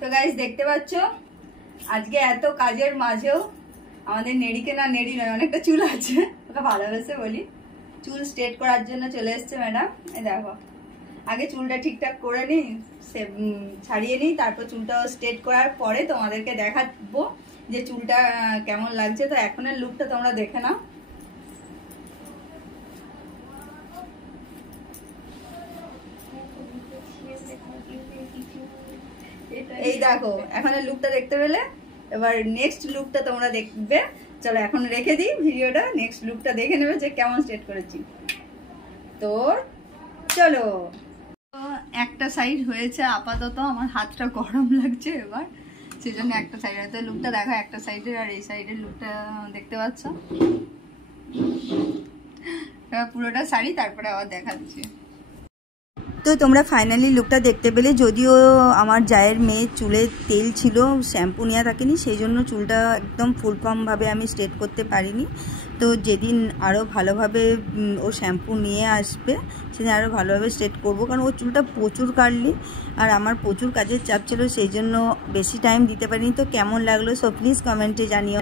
তো গাইস দেখতে পাচ্ছ আজকে এত কাজের মাঝেও আমাদের নেড়িকে না নেড়ি নয় অনেকটা চুল আছে, ওকে ভালোবেসে বলি। চুল স্ট্রেট করার জন্য চলে এসছে ম্যাডাম। এই দেখো আগে চুলটা ঠিকঠাক করে নিই, ছাড়িয়ে নিই, তারপর চুলটাও স্ট্রেট করার পরে তোমাদেরকে দেখাবো যে চুলটা কেমন লাগছে। তো এখনের লুকটা তোমরা দেখে নাও। এই দেখো এখনের লুকটা দেখতে পেলে, এবার নেক্সট লুকটা তোমরা দেখবে। চলো এখন রেখে দিই ভিডিওটা, নেক্সট লুকটা দেখে নেবে যে কেমন স্ট্রেট করেছি। তো চলো, একটা সাইড হয়েছে আপাতত, আমার হাতটা গরম লাগছে এবার, সেজন্য একটা সাইড হয়তো লুকটা দেখো, একটা সাইডের আর এই সাইডের লুকটা দেখতে পাচ্ছ। এবার পুরোটা শাড়ি তারপরে আবার দেখাচ্ছি। তো তোমরা ফাইনালি লুকটা দেখতে পেলে। যদিও আমার জায়ের মেয়ে চুলে তেল ছিল, শ্যাম্পু নেওয়া থাকেনি, সেই জন্য চুলটা একদম ফুল ফর্মভাবে আমি স্ট্রেট করতে পারিনি। তো যেদিন আরও ভালোভাবে ও শ্যাম্পু নিয়ে আসবে সেদিন আরও ভালোভাবে স্ট্রেট করবো, কারণ ও চুলটা প্রচুর কাটলি আর আমার প্রচুর কাজের চাপ ছিল, সেই জন্য বেশি টাইম দিতে পারিনি। তো কেমন লাগলো সো প্লিজ কমেন্টে জানিও।